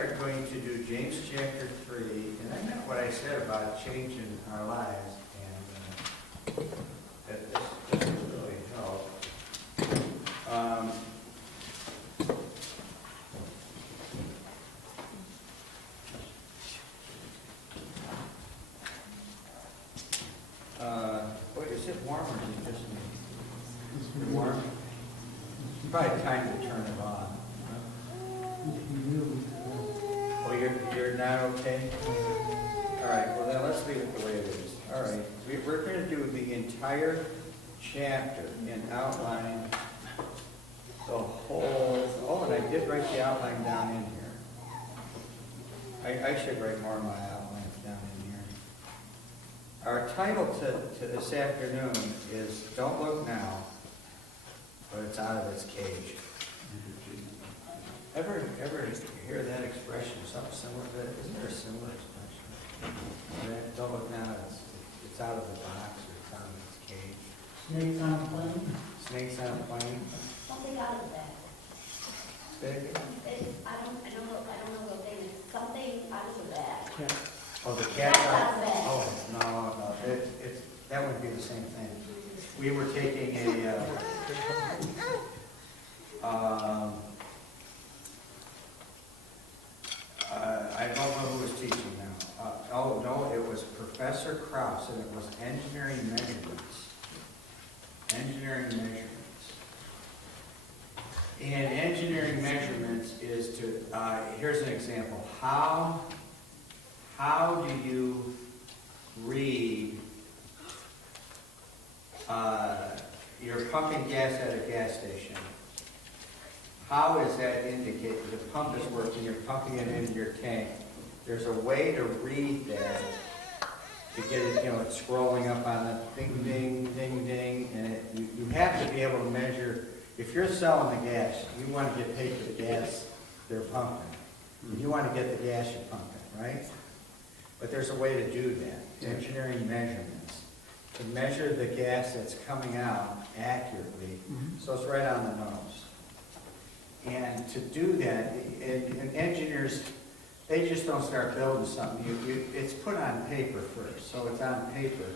are going to do James chapter 3, and I meant what I said about changing our lives, and that this will really help. Wait, is it warm or is it just me? Is it warm? Probably time to turn it on. Oh, you're not okay? All right, well then let's leave it the way it is. All right, we're going to do the entire chapter and outline the whole. Oh, and I did write the outline down in here. I should write more of my outlines down in here. Our title to this afternoon is Don't Look Now, but It's Out of Its Cage. Ever hear that expression? Something similar to that? Isn't there a similar expression? Don't look now, it's out of the box or it's out of its cage. Snakes on a plane? Snakes on a plane? Something out of that. Big? I don't know what they mean. Something out of the bag. Yeah. Oh, the cat's Out of the bag. Oh, no. That would be the same thing. We were taking I don't know who was teaching now. Oh, no, it was Professor Krauss, and it was engineering measurements. Engineering measurements. And engineering measurements is to, here's an example. How do you read, you're pumping gas at a gas station. How is that indicated? The pump is working, you're pumping it into your tank. There's a way to read that, to get it, it's scrolling up on the ding, ding, ding, ding, and you have to be able to measure. If you're selling the gas, you want to get paid for the gas they're pumping. You want to get the gas you're pumping, right? But there's a way to do that, engineering measurements, to measure the gas that's coming out accurately, so it's right on the nose. And to do that, and engineers, they just don't start building something. It's put on paper first, so it's on paper.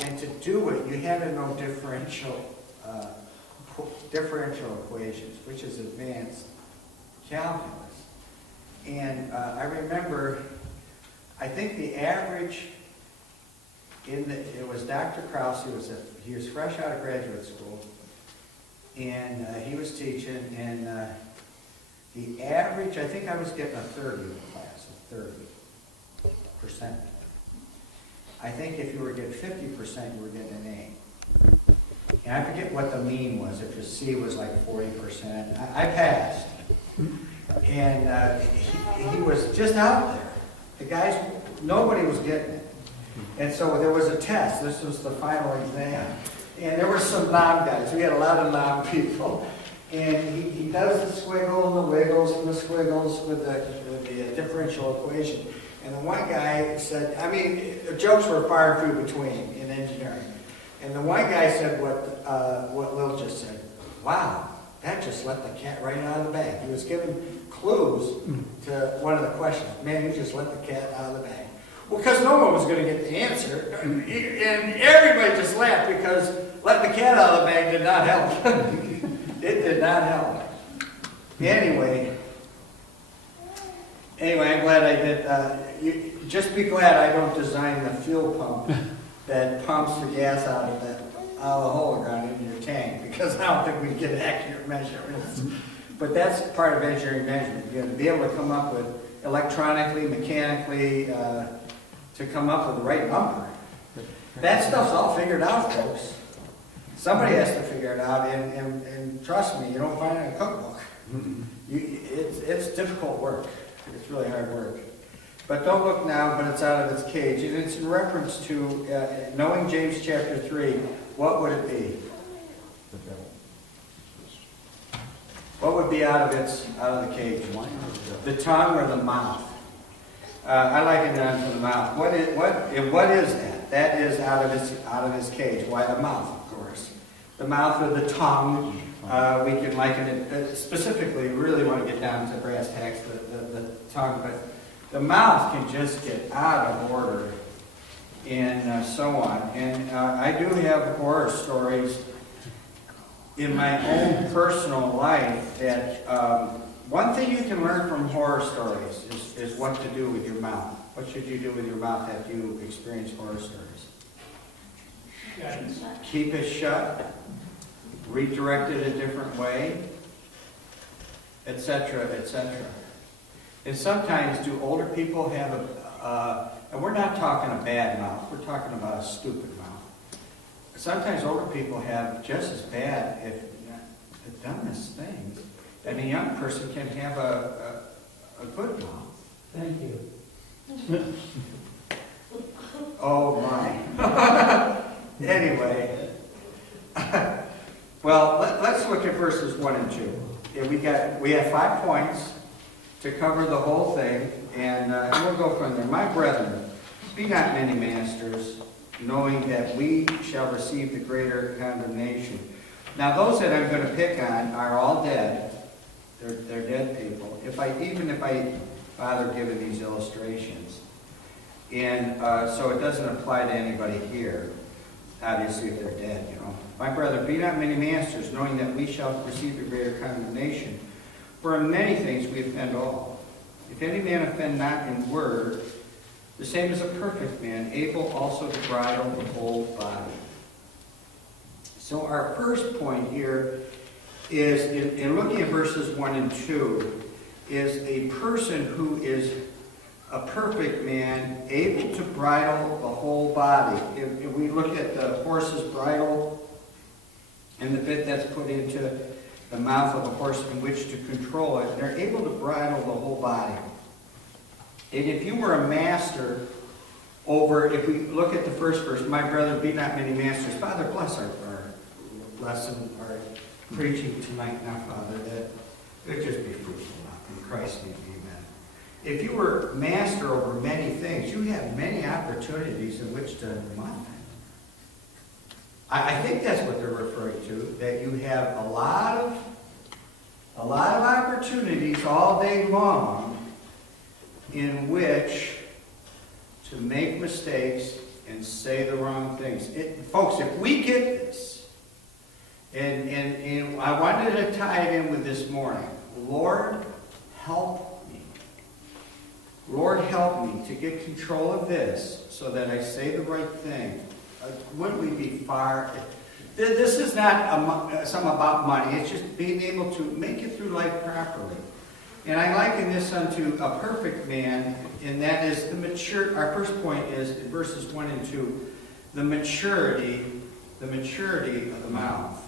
And to do it, you had to know differential equations, which is advanced calculus. And I remember, I think the average it was Dr. Krause. He was fresh out of graduate school, and he was teaching. And the average, I think I was getting a 30 in the class, a 30%. I think if you were getting 50%, you were getting an A. And I forget what the mean was. If your C was like 40%, I passed. And he was just out there. The guys, nobody was getting it. And so there was a test. This was the final exam. And there were some nom guys. We had a lot of nom people. And he does the squiggle and the wiggles and the squiggles with the differential equation. And the one guy said, the jokes were far and few between in engineering. And the one guy said what Lil just said. Wow, that just let the cat right out of the bag. He was giving clues to one of the questions. Man, you just let the cat out of the bag. Well, because no one was going to get the answer. And everybody just laughed because letting the cat out of the bag did not help. It did not help. Anyway, I'm glad I did. Just be glad I don't design the fuel pump that pumps the gas out of the hologram into your tank, because I don't think we get accurate measurements. But that's part of engineering measurement. You have to be able to come up with electronically, mechanically, to come up with the right number. That stuff's all figured out, folks. Somebody has to figure it out, and trust me, you don't find it in a cookbook. It's difficult work. It's really hard work. But don't look now, but it's out of its cage. And it's in reference to knowing James chapter 3. What would it be? What would be out of the cage? The tongue or the mouth? I liken it onto the mouth. What is that? That is out of his cage. Why the mouth, of course. The mouth or the tongue tongue. We can liken it, specifically, we really want to get down to brass tacks, the tongue, but the mouth can just get out of order and so on. And I do have horror stories in my own personal life that one thing you can learn from horror stories is what to do with your mouth. What should you do with your mouth after you experience horror stories? Keep it shut, redirect it a different way, etc., etc. And sometimes do older people have and we're not talking a bad mouth, we're talking about a stupid mouth. Sometimes older people have just as bad, if not the dumbest things, and a young person can have a good mouth. Thank you. Oh my. Anyway. Well, let's look at verses 1 and 2. Yeah, we have 5 points to cover the whole thing, and we'll go from there. My brethren, be not many masters, knowing that we shall receive the greater condemnation. Now, those that I'm going to pick on are all dead. They're dead people. Even if I bother giving these illustrations, and so it doesn't apply to anybody here. Obviously, if they're dead, you know. My brother, be not many masters, knowing that we shall receive the greater condemnation. For in many things we offend all. If any man offend not in word, the same as a perfect man, able also to bridle the whole body. So our first point here is, in looking at verses 1 and 2, is a person who is a perfect man, able to bridle the whole body. If we look at the horse's bridle and the bit that's put into the mouth of a horse in which to control it, they're able to bridle the whole body. And if you were a master over, if we look at the first verse, my brother, be not many masters. Father, bless our lesson, our preaching tonight now, Father, that it just be fruitful now. In Christ's name, amen. If you were master over many things, you have many opportunities in which to muffin. I think that's what they're referring to, that you have a lot of opportunities all day long in which to make mistakes and say the wrong things. Folks, if we get this, and I wanted to tie it in with this morning, Lord, help me. Lord, help me to get control of this so that I say the right thing. Wouldn't we be far? This is not something about money. It's just being able to make it through life properly. And I liken this unto a perfect man, and that is the mature. Our first point is in verses 1 and 2, the maturity of the mouth.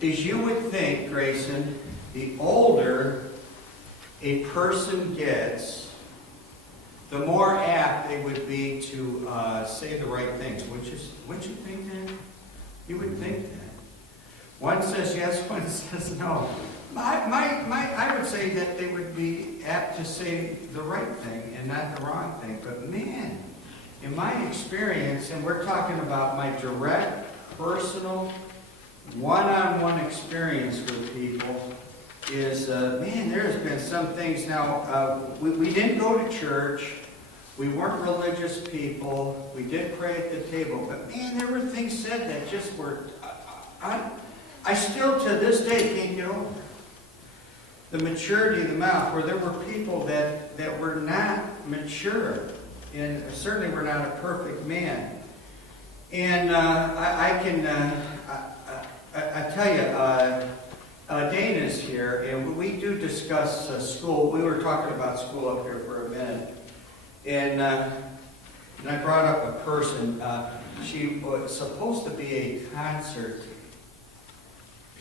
As you would think, Grayson, the older a person gets, the more apt they would be to say the right things. Wouldn't you think that? You would think that. One says yes, one says no. I would say that they would be apt to say the right thing and not the wrong thing. But man, in my experience, and we're talking about my direct, personal, one-on-one experience with people, is, man, there's been some things now, we didn't go to church, we weren't religious people, we did pray at the table, but man, there were things said that just were, I still to this day can't get over the maturity of the mouth, where there were people that were not mature, and certainly were not a perfect man. And I tell you, Dana's here, and we do discuss school. We were talking about school up here for a minute, and I brought up a person. She was supposed to be a concert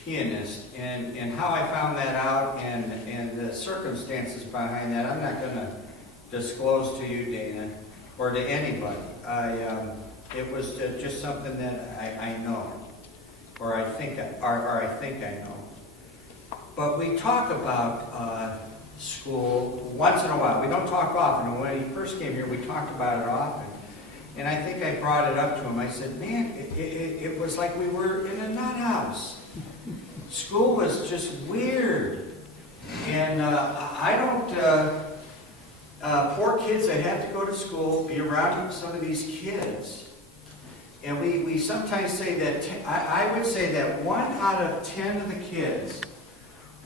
pianist, and how I found that out, and the circumstances behind that, I'm not going to disclose to you, Dana, or to anybody. It was just something that I know, or I think I know. But we talk about school once in a while. We don't talk often. And when he first came here, we talked about it often. And I think I brought it up to him. I said, man, it was like we were in a nut house. School was just weird. And I don't, poor kids that have to go to school, be around some of these kids. And we sometimes say that, I would say that 1 out of 10 of the kids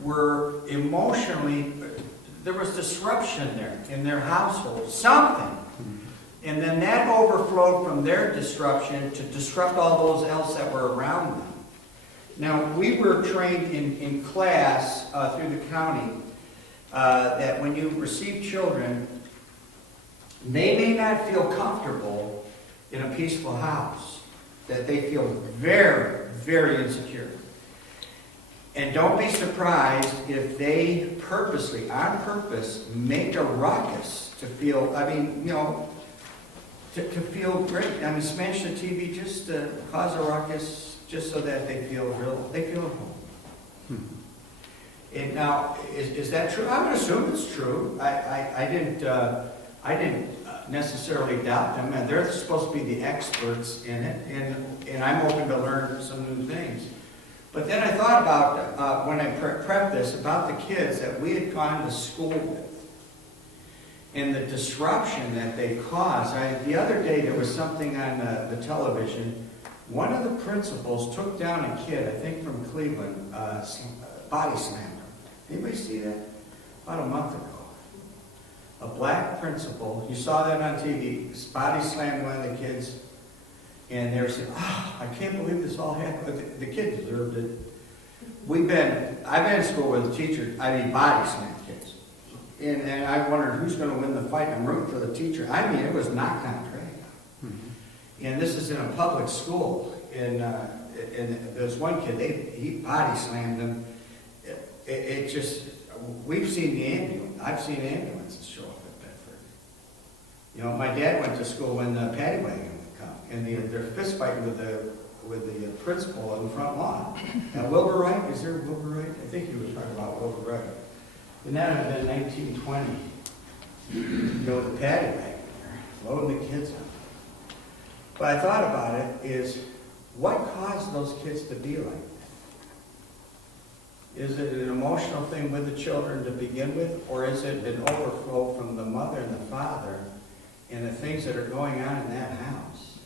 were emotionally, there was disruption there in their household, something. And then that overflowed from their disruption to disrupt all those else that were around them. Now, we were trained in class through the county that when you receive children, they may not feel comfortable in a peaceful house, that they feel very, very insecure. And don't be surprised if they purposely, on purpose, make a ruckus to feel, I mean, you know, to feel great. I mean, smash the TV just to cause a ruckus, just so that they feel at home. And now, is that true? I would assume it's true. I didn't necessarily doubt them, and they're supposed to be the experts in it, and I'm open to learn some new things. But then I thought about, when I prepped this, about the kids that we had gone to school with, and the disruption that they caused. The other day there was something on the television. One of the principals took down a kid, I think from Cleveland, body slammed him. Anybody see that? About a month ago. A black principal, you saw that on TV, body slammed one of the kids, and they were saying, I can't believe this all happened. The kid deserved it. I've been in school with a teacher, body slammed kids. And I wondered who's going to win the fight. I'm rooting for the teacher. It was knocked on drag. And this is in a public school. And there's one kid, he body slammed him. It just, we've seen the ambulance. I've seen ambulances show up at Bedford. You know, my dad went to school when the paddy wagon would come. And they're fist fighting with the principal on the front lawn. Now, Wilbur Wright, is there Wilbur Wright? I think he was talking about Wilbur Wright. And that had been 1920. You know, the paddy wagon there, loading the kids up. But I thought about it is, what caused those kids to be like that? Is it an emotional thing with the children to begin with, or is it an overflow from the mother and the father and the things that are going on in that house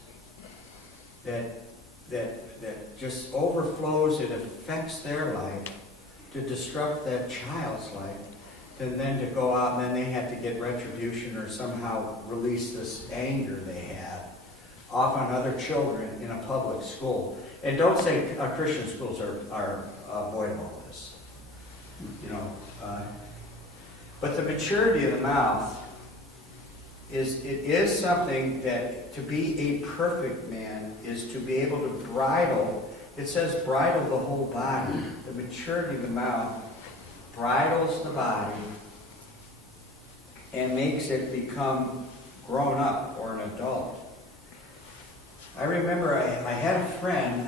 that just overflows, it affects their life to disrupt that child's life, and then to go out and then they have to get retribution or somehow release this anger they have off on other children in a public school. And don't say Christian schools are void of all this. You know, but the maturity of the mouth is something that to be a perfect man is to be able to bridle. It says bridle the whole body. The maturity of the mouth bridles the body and makes it become grown up or an adult. I remember I had a friend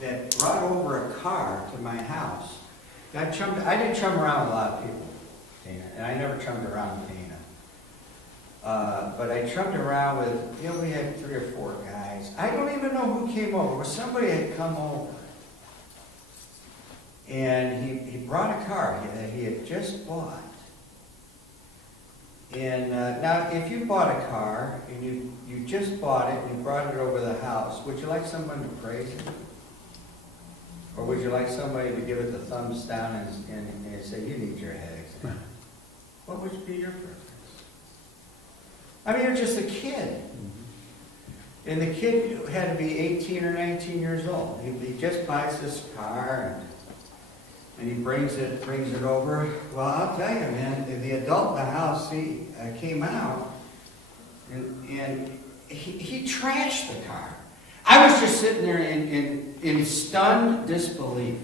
that brought over a car to my house. I didn't chum around with a lot of people, Dana, and I never chummed around with Dana. But I chummed around with, we had 3 or 4 guys. I don't even know who came over, but somebody had come over. And he brought a car that he had just bought. And now, if you bought a car, and you just bought it, and you brought it over the house, would you like someone to praise it? Or would you like somebody to give it the thumbs down and say, you need your head examined? What would be your preference? You're just a kid. And the kid had to be 18 or 19 years old. He just buys this car, and he brings it over. Well, I'll tell you, man, the adult in the house, he came out, and he trashed the car. I was just sitting there in stunned disbelief.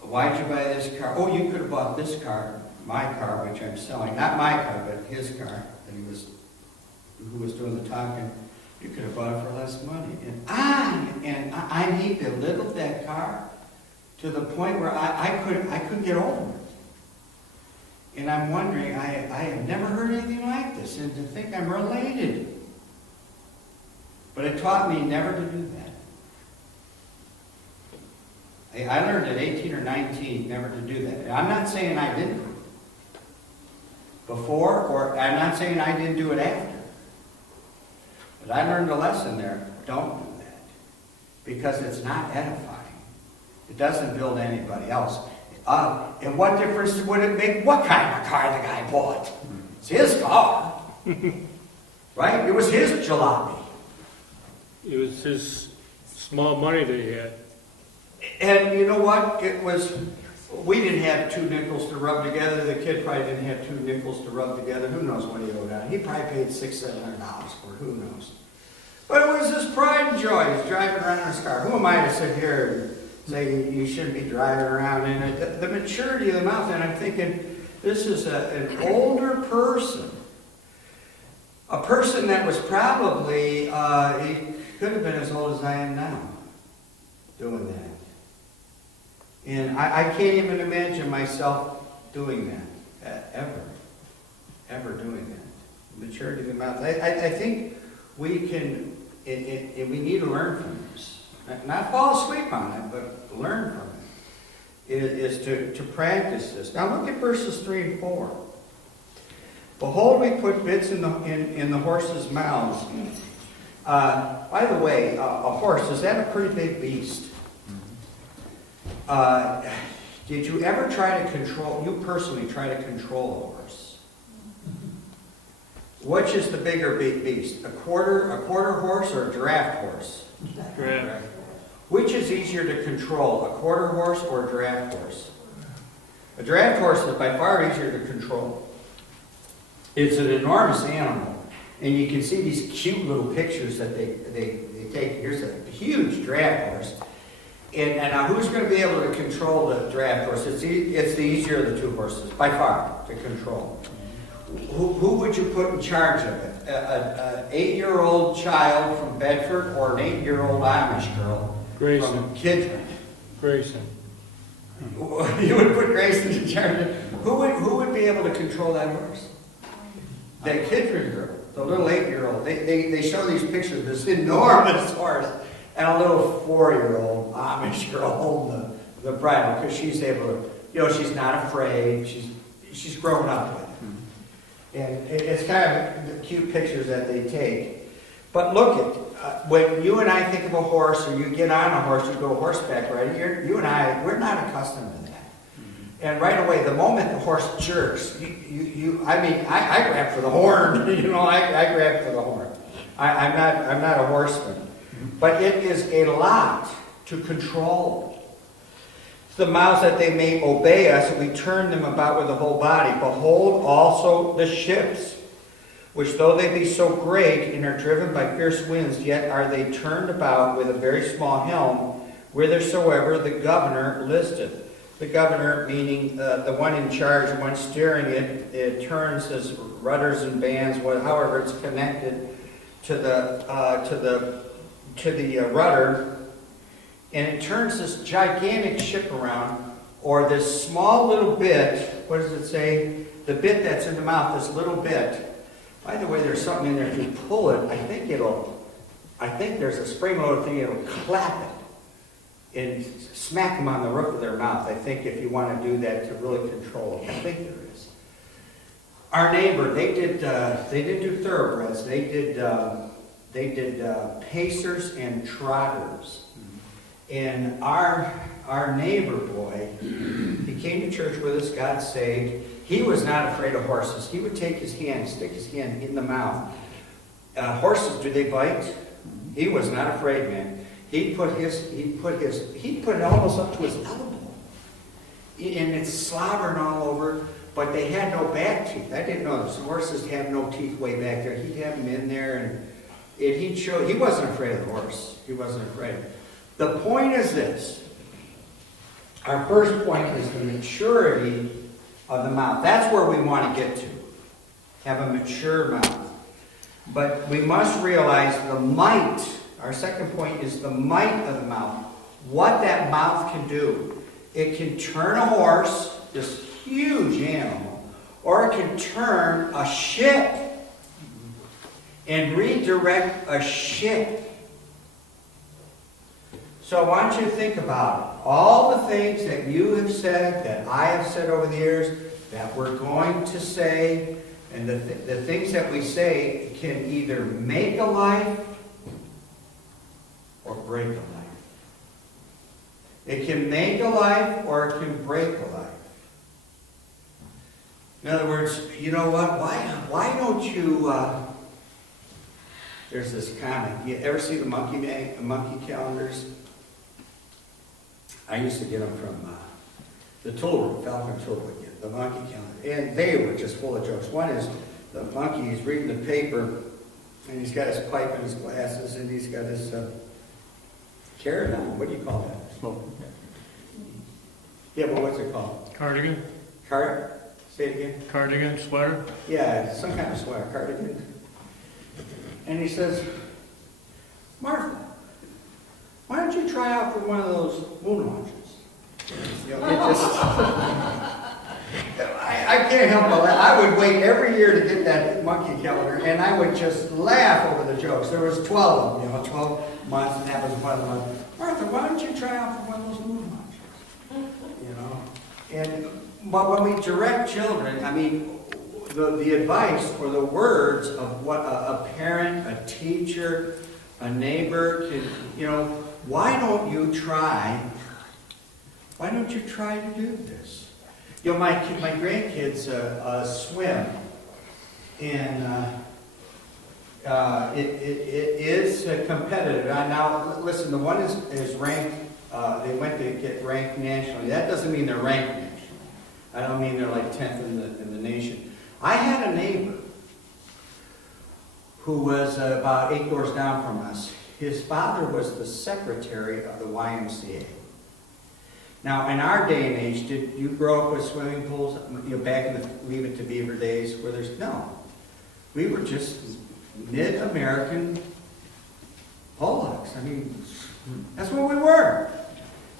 Why'd you buy this car? Oh, you could have bought this car, my car, which I'm selling. Not my car, but his car, that who was doing the talking. You could have bought it for less money. And he belittled that car to the point where I couldn't get over it. And I'm wondering, I have never heard anything like this, and to think I'm related. But it taught me never to do that. I learned at 18 or 19 never to do that. I'm not saying I didn't before, or I'm not saying I didn't do it after. But I learned a lesson there. Don't do that. Because it's not edifying. It doesn't build anybody else. And what difference would it make what kind of car the guy bought? It's his car. Right? It was his jalopy. It was his small money that he had. And you know what? It was, we didn't have 2 nickels to rub together. The kid probably didn't have 2 nickels to rub together. Who knows what he owed on? He probably paid $600-700 for it. Who knows? But it was his pride and joy. He's driving around in his car. Who am I to sit here and say you shouldn't be driving around in it? The maturity of the mouth, and I'm thinking, this is an older person. A person that was probably, he could have been as old as I am now, doing that. And I can't even imagine myself doing that, ever doing that. Maturity of the mouth. I think we can, and we need to learn from this. Not fall asleep on it, but learn from it. Is to practice this. Now look at verses 3 and 4. Behold, we put bits in the horses' mouths. By the way, a horse, is that a pretty big beast? Did you ever try to control, you personally try to control a horse? Which is the bigger beast? A quarter horse or a draft horse? Draft. Which is easier to control, a quarter horse or a draft horse? A draft horse is by far easier to control. It's an enormous animal. And you can see these cute little pictures that they take. Here's a huge draft horse. And now who's going to be able to control the draft horse? It's the easier of the 2 horses, by far, to control. Who would you put in charge of it? An 8-year-old child from Bedford or an 8-year-old Amish girl Grayson. from Kidron? Grayson. You would put Grayson in charge of it. Who would be able to control that horse? That Kidron girl, the little 8-year-old. They show these pictures of this enormous horse and a little 4-year-old Amish girl holding the bridle because she's able to, she's not afraid. She's grown up with it. And it's kind of the cute pictures that they take. But look at, when you and I think of a horse, or you get on a horse, you go horseback riding, you and I, we're not accustomed to that. And right away, the moment the horse jerks, I grab for the horn. I grab for the horn. I'm not a horseman. But it is a lot to control. The mouths that they may obey us, and we turn them about with the whole body. Behold also the ships, which though they be so great and are driven by fierce winds, yet are they turned about with a very small helm, whithersoever the governor listeth. The governor meaning the one in charge, the one steering it. It turns as rudders and bands, however it's connected to the rudder. And it turns this gigantic ship around, or this small little bit. What does it say? The bit that's in the mouth, this little bit. By the way, there's something in there. If you pull it, I think there's a spring-loaded thing. It'll clap it and smack them on the roof of their mouth. I think if you want to do that to really control them, I think there is. Our neighbor, they didn't do thoroughbreds. They did pacers and trotters. And our neighbor boy, he came to church with us, got saved. He was not afraid of horses. He would take his hand, stick his hand in the mouth. Horses, do they bite? He was not afraid, man. He put it almost up to his elbow. And it's slobbering all over, but they had no back teeth. I didn't know this. Horses have no teeth way back there. He'd have them in there, and he'd show. He wasn't afraid of the horse. He wasn't afraid. The point is this. Our first point is the maturity of the mouth. That's where we want to get to. Have a mature mouth. But we must realize the might. Our second point is the might of the mouth. What that mouth can do. It can turn a horse, this huge animal, or it can turn a ship and redirect a ship. So I want you to think about it. All the things that you have said, that I have said over the years, that we're going to say, and the things that we say can either make a life or break a life. It can make a life or it can break a life. In other words, you know what? Why don't you... there's this comic. You ever see the monkey calendars? I used to get them from the tool room, Falcon Tool would get the monkey calendar. And they were just full of jokes. One is the monkey, he's reading the paper, and he's got his pipe and his glasses, and he's got his carrot on. What do you call that? Smoke. Yeah, but what's it called? Cardigan? Say it again. Cardigan, sweater? Yeah, some kind of sweater, cardigan. And he says, Martha, why don't you try out for one of those moon launches? You know, it just... I can't help but laugh. I would wait every year to get that monkey calendar, and I would just laugh over the jokes. There was 12 of them, 12 months, and that was one of them. Martha, why don't you try out for one of those moon launches? But when we direct children, I mean, the advice or the words of what a parent, a teacher, a neighbor can, why don't you try to do this? My grandkids swim, and it is competitive. Now, listen, the one is ranked. They went to get ranked nationally. That doesn't mean they're ranked nationally. I don't mean they're like 10th in the nation. I had a neighbor who was about 8 doors down from us. His father was the secretary of the YMCA. Now, in our day and age, did you grow up with swimming pools, back in the Leave It to Beaver days, where there's no? We were just mid-American Polacks. I mean, that's what we were.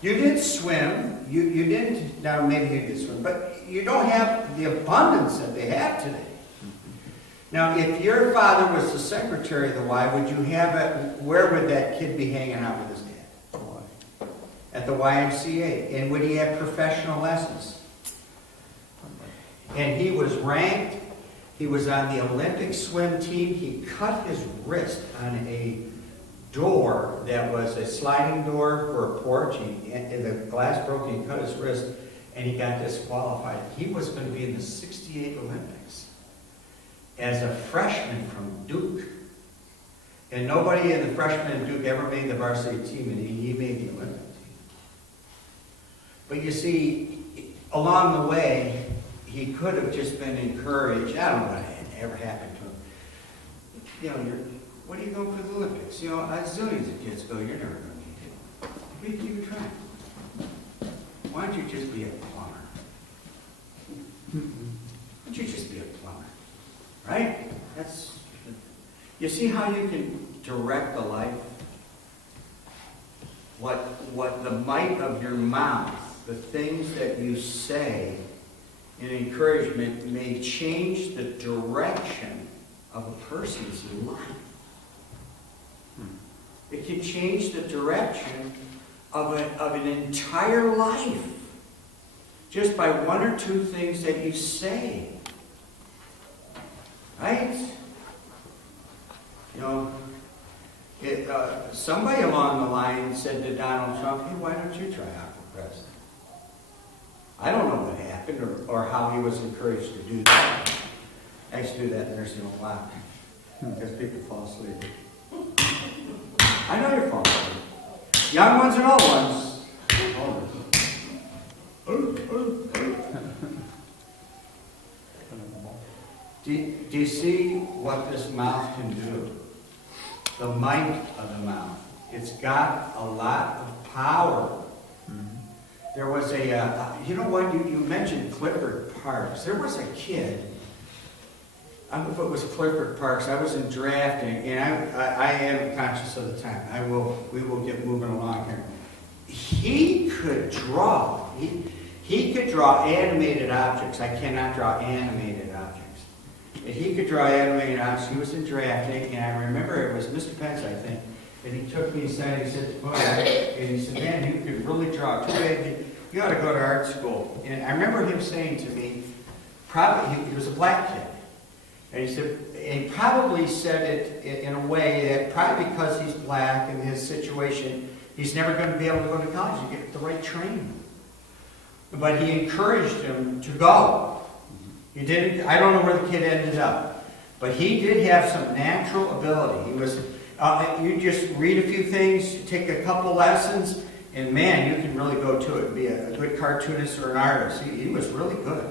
You didn't swim. You didn't. Now maybe you did swim, but you don't have the abundance that they have today. Now, if your father was the secretary of the Y, would you have it? Where would that kid be hanging out with his dad? At the YMCA. And would he have professional lessons? And he was ranked. He was on the Olympic swim team. He cut his wrist on a door that was a sliding door for a porch, and the glass broke, and he cut his wrist, and he got disqualified. He was going to be in the '68 Olympics as a freshman from Duke. And nobody in the freshman in Duke ever made the varsity team, and he made the Olympic team. But you see, along the way, he could have just been encouraged. I don't know what had ever happened to him. What are you going for the Olympics? Zillions of kids go, you're never going to make it. Why can't you try? Why don't you just be a plumber? Why don't you just be a plumber? Right? You see how you can direct the life? What the might of your mouth, the things that you say in encouragement may change the direction of a person's life. It can change the direction of an entire life just by one or two things that you say. Right? Somebody along the line said to Donald Trump, hey, why don't you try out for president? I don't know what happened or how he was encouraged to do that. I used to do that in nursing home a lot because people fall asleep. I know you're falling asleep. Young ones and old ones. Do you see what this mouth can do? The might of the mouth. It's got a lot of power. Mm-hmm. There was you mentioned Clifford Parks. There was a kid, I don't know if it was Clifford Parks, I was in drafting, and I am conscious of the time. We will get moving along here. He could draw. He could draw animated objects. I cannot draw animated objects. He could draw animated objects. He was in drafting, and I remember it was Mr. Pence, I think. And he took me aside, he said, "Boy," and he said, "Man, you could really draw. Too bad you ought to go to art school." And I remember him saying to me, probably, he was a black kid. And he said, and he probably said it in a way that probably because he's black and his situation, he's never going to be able to go to college and get the right training. But he encouraged him to go. He didn't, I don't know where the kid ended up. But he did have some natural ability. He was, you just read a few things, take a couple lessons, and man, you can really go to it and be a good cartoonist or an artist. He was really good.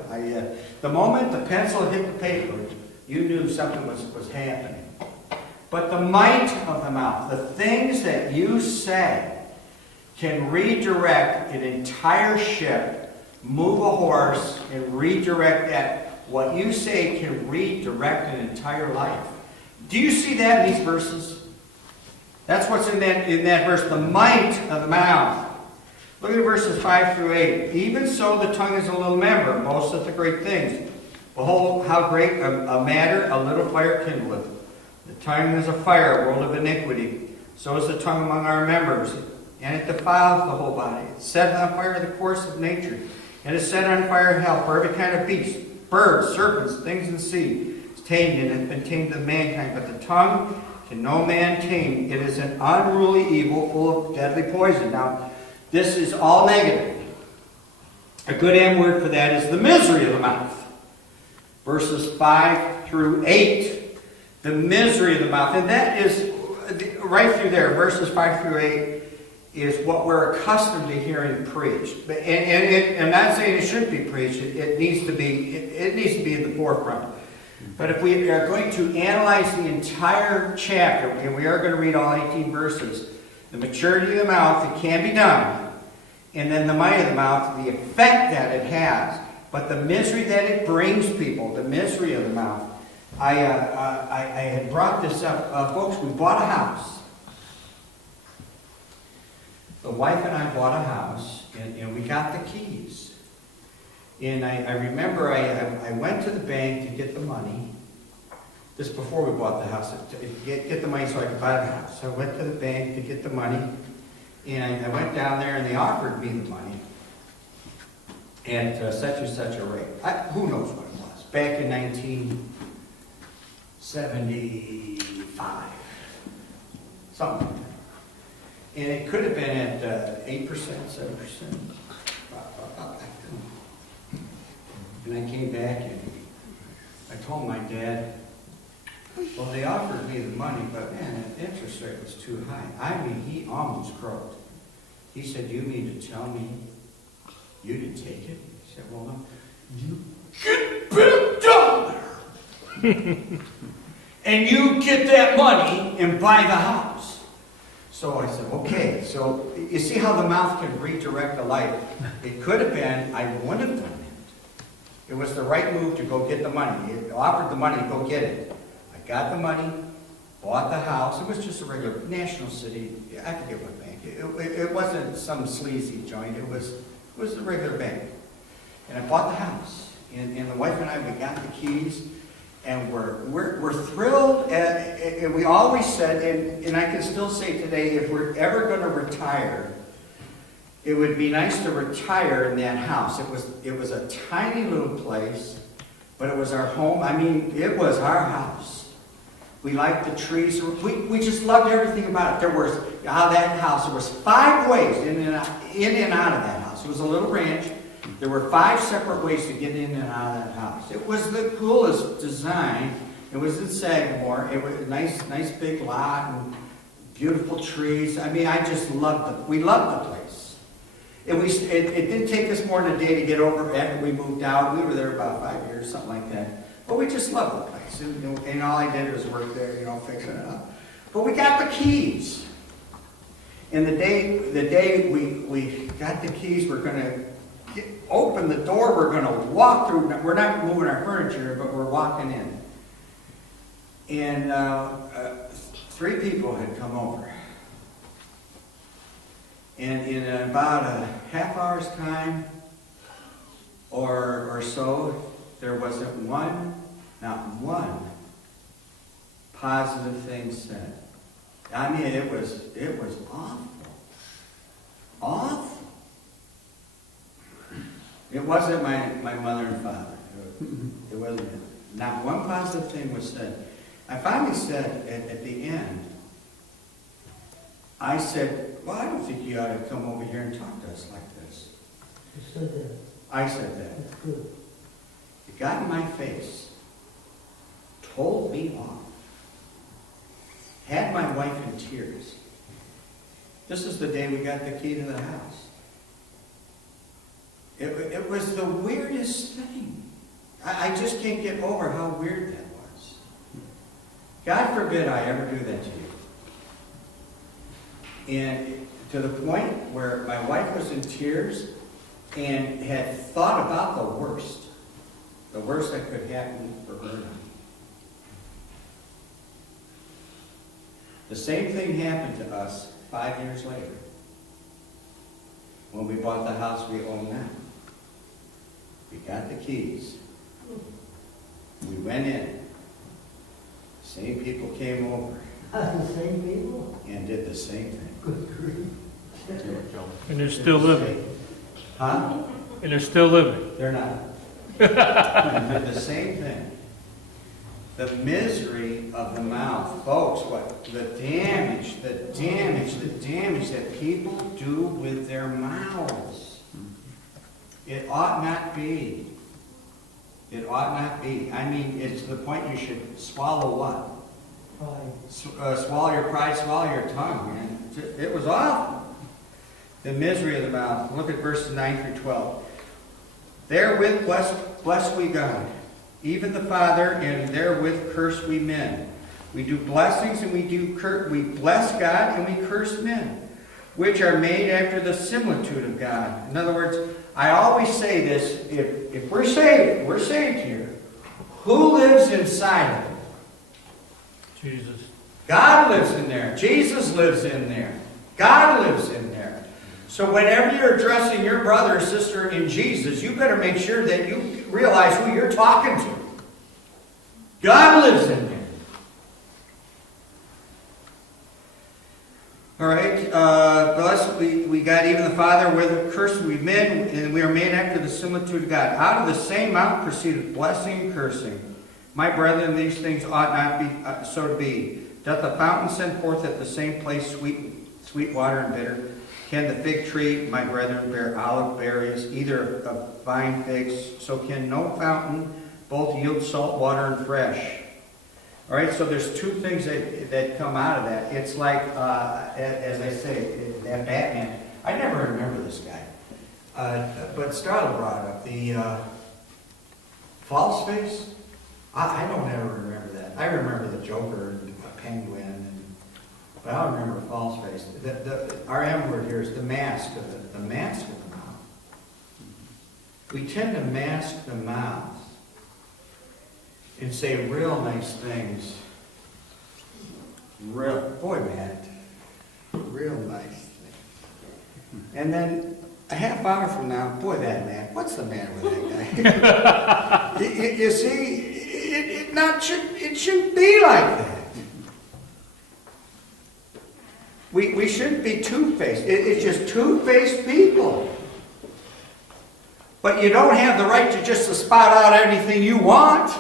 The moment the pencil hit the paper, you knew something was happening. But the might of the mouth, the things that you say, can redirect an entire ship, move a horse, and redirect that. What you say can redirect an entire life. Do you see that in these verses? That's what's in that verse, the might of the mouth. Look at verses 5 through 8. Even so, the tongue is a little member, boasteth the great things. Behold, how great a matter a little fire kindleth. The tongue is a fire, a world of iniquity. So is the tongue among our members, and it defileth the whole body. It setteth on fire the course of nature, and it set on fire hell for every kind of beast, birds, serpents, things in the sea. It's tamed and has been tamed of mankind, but the tongue can no man tame. It is an unruly evil, full of deadly poison. Now, this is all negative. A good M word for that is the misery of the mouth. Verses 5 through 8. The misery of the mouth. And that is, right through there, verses 5 through 8, is what we're accustomed to hearing preached. And I'm not saying it shouldn't be preached. It needs to be in the forefront. But if we are going to analyze the entire chapter, and we are going to read all 18 verses, the maturity of the mouth, it can be done. And then the might of the mouth, the effect that it has. But the misery that it brings people, the misery of the mouth. I had brought this up. Folks, we bought a house. The wife and I bought a house, and we got the keys. And I remember I went to the bank to get the money. This before we bought the house, to get the money so I could buy the house. So I went to the bank to get the money, and I went down there, and they offered me the money at such and such a rate. Who knows what it was? Back in 1975, something like that. And it could have been at 8%, 7%. And I came back and I told my dad, well, they offered me the money, but man, the interest rate was too high. I mean, he almost croaked. He said, "You mean to tell me you didn't take it?" He said, "Well, no. You get back down there and you get that money and buy the house." So I said, okay. So you see how the mouth can redirect a life. It could have been, I wouldn't have done it. It was the right move to go get the money. It offered the money, go get it. I got the money, bought the house. It was just a regular National City. I forget what bank. It wasn't some sleazy joint. It was a regular bank. And I bought the house. And the wife and I, we got the keys. And we're thrilled, and we always said, and I can still say today, if we're ever going to retire, it would be nice to retire in that house. It was a tiny little place, but it was our home. I mean, it was our house. We liked the trees. We just loved everything about it. There was that house. There was 5 ways in and out of that house. It was a little ranch. There were 5 separate ways to get in and out of that house. It was the coolest design. It was in Sagamore. It was a nice big lot and beautiful trees. I mean, I just loved it. We loved the place. It didn't take us more than a day to get over after we moved out. We were there about 5 years, something like that. But we just loved the place. And all I did was work there, fixing it up. But we got the keys. And the day we got the keys, we're going to open the door, we're going to walk through. We're not moving our furniture, but we're walking in. And 3 people had come over. And in about a half hour's time or so, there wasn't not one positive thing said. I mean, it was awful. Awful. It wasn't my mother and father. It wasn't. Not one positive thing was said. I finally said at the end, I said, well, I don't think you ought to come over here and talk to us like this. You said that. I said that. That's good. He got in my face, told me off, had my wife in tears. This is the day we got the key to the house. It was the weirdest thing. I just can't get over how weird that was. God forbid I ever do that to you. And to the point where my wife was in tears and had thought about the worst that could happen for her. The same thing happened to us 5 years later when we bought the house we own now. We got the keys. We went in. Same people came over The same people? and did the same thing. Good grief. And they're still living. Huh? And they're still living. They're not. They did the same thing. The misery of the mouth. Folks, what? The damage that people do with their mouths. It ought not be. It ought not be. I mean, it's to the point you should swallow what? Pride. Swallow your pride, swallow your tongue, man. It was awful. The misery of the mouth. Look at verses 9 through 12. Therewith bless we God, even the Father, and therewith curse we men. We do blessings and we bless God and we curse men, which are made after the similitude of God. In other words, I always say this, if we're saved here. Who lives inside of it? Jesus. God lives in there. Jesus lives in there. God lives in there. So whenever you're addressing your brother or sister in Jesus, you better make sure that you realize who you're talking to. God lives in there. All right, blessed we got even the Father, with a curse we men, and we are made after the similitude of God. Out of the same mouth proceedeth blessing and cursing. My brethren, these things ought not be so to be. Doth the fountain send forth at the same place sweet water and bitter? Can the fig tree, my brethren, bear olive berries, either of vine figs? So can no fountain both yield salt water and fresh. All right, so there's two things that come out of that. It's like, as I say, that Batman. I never remember this guy. But Starla brought up the false face. I don't ever remember that. I remember the Joker and a penguin, but I don't remember false face. Our M word here is the mask of the mask of the mouth. We tend to mask the mouth and say real nice things. Boy, Matt, real nice things. And then a half hour from now, boy, that man, what's the matter with that guy? you see, it shouldn't be like that. We shouldn't be two-faced. It's just two-faced people. But you don't have the right to just to spout out anything you want.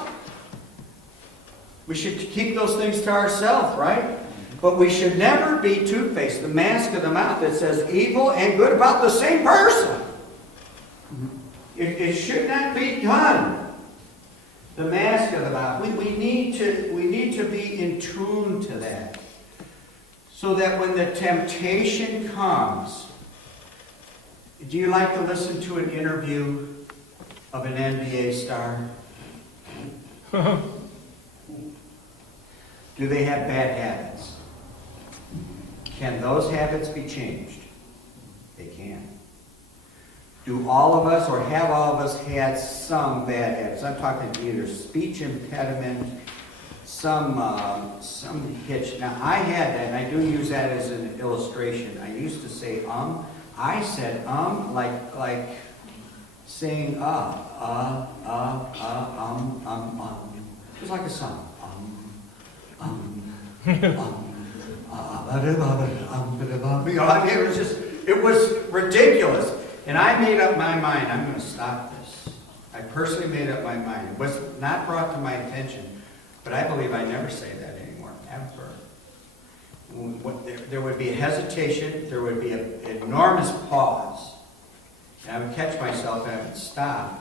We should keep those things to ourselves, right? But we should never be two-faced. The mask of the mouth that says evil and good about the same person. It should not be done. The mask of the mouth. We need to be in tune to that. So that when the temptation comes, do you like to listen to an interview of an NBA star? Do they have bad habits? Can those habits be changed? They can. Do all of us, or have all of us had some bad habits? I'm talking either speech impediment, some hitch. Now, I had that, and I do use that as an illustration. I used to say I said like saying It was like a song. it was ridiculous. And I made up my mind, I'm going to stop this. I personally made up my mind. It was not brought to my attention, but I believe I never say that anymore, ever. There would be a hesitation, there would be an enormous pause. And I would catch myself and I would stop.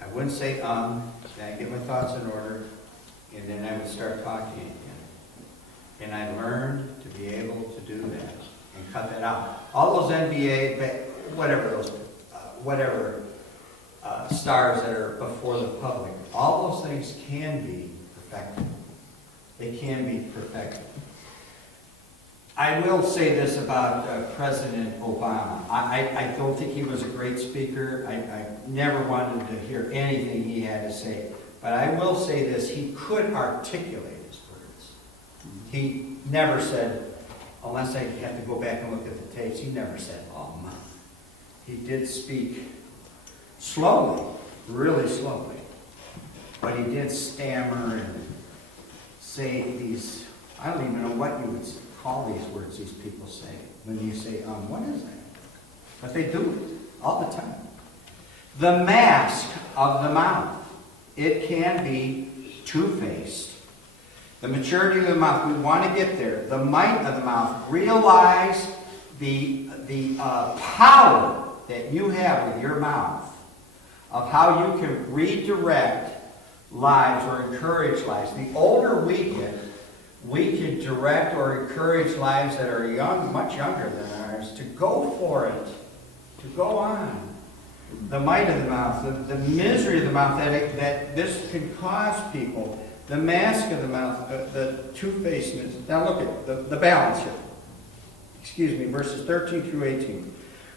I wouldn't say, then I'd get my thoughts in order, and then I would start talking again. And I learned to be able to do that and cut that out. All those NBA, whatever stars that are before the public, all those things can be perfected. They can be perfected. I will say this about President Obama. I don't think he was a great speaker. I never wanted to hear anything he had to say. But I will say this, he could articulate his words. He never said, unless I have to go back and look at the tapes, he never said, He did speak slowly, really slowly. But he did stammer and say these, I don't even know what you would call these words these people say. When you say, what is that? But they do it all the time. The mask of the mouth. It can be two-faced. The maturity of the mouth, we want to get there. The might of the mouth. Realize the power that you have with your mouth, of how you can redirect lives or encourage lives. The older we get, we can direct or encourage lives that are young, much younger than ours, to go for it, to go on. The might of the mouth, the misery of the mouth that this can cause people, the mask of the mouth, the two-facedness. Now look at the balance here. Excuse me, verses 13 through 18.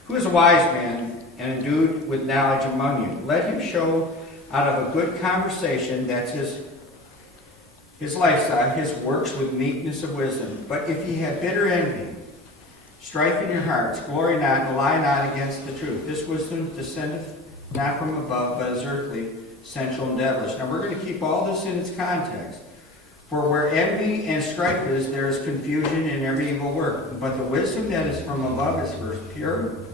Who is a wise man and endued with knowledge among you? Let him show out of a good conversation, that's his lifestyle, his works with meekness of wisdom. But if ye have bitter envy, strife in your hearts, glory not, and lie not against the truth. This wisdom descendeth not from above, but is earthly, sensual, and devilish. Now we're going to keep all this in its context. For where envy and strife is, there is confusion in every evil work. But the wisdom that is from above is first pure,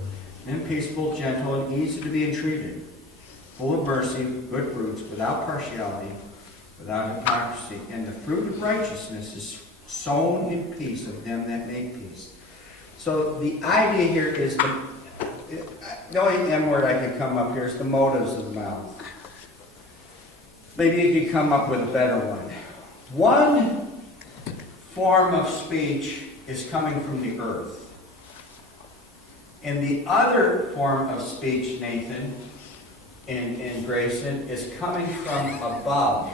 and peaceable, gentle, and easy to be entreated, full of mercy, good fruits, without partiality, without hypocrisy. And the fruit of righteousness is sown in peace of them that make peace. So the idea here is the only M word I can come up here is the motives of the mouth. Maybe you could come up with a better one. One form of speech is coming from the earth. And the other form of speech, Nathan and Grayson, is coming from above.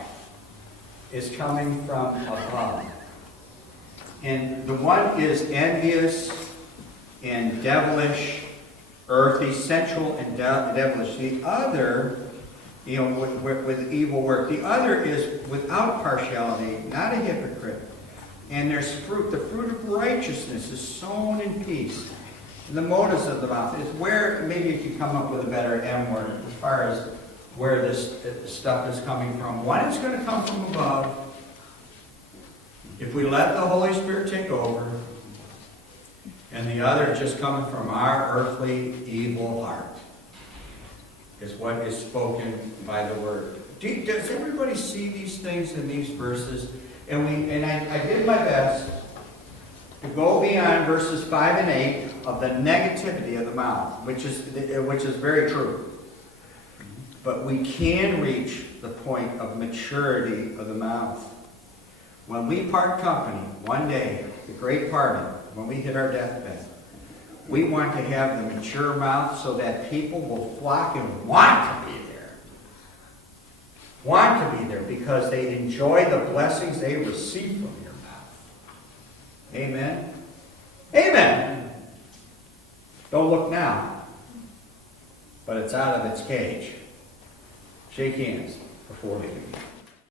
Is coming from above. And the one is envious and devilish, earthy, sensual, and devilish. The other, with evil work. The other is without partiality, not a hypocrite. And there's fruit. The fruit of righteousness is sown in peace. And the motives of the mouth is where, maybe you could come up with a better M word as far as where this stuff is coming from. One is going to come from above. If we let the Holy Spirit take over, and the other just coming from our earthly evil heart, is what is spoken by the Word. Does everybody see these things in these verses? And I did my best to go beyond verses 5 and 8 of the negativity of the mouth, which is very true. But we can reach the point of maturity of the mouth. When we part company, one day, the great party, when we hit our deathbed, we want to have the mature mouth so that people will flock and want to be there. Want to be there because they enjoy the blessings they receive from your mouth. Amen? Amen! Don't look now, but it's out of its cage. Shake hands before we begin.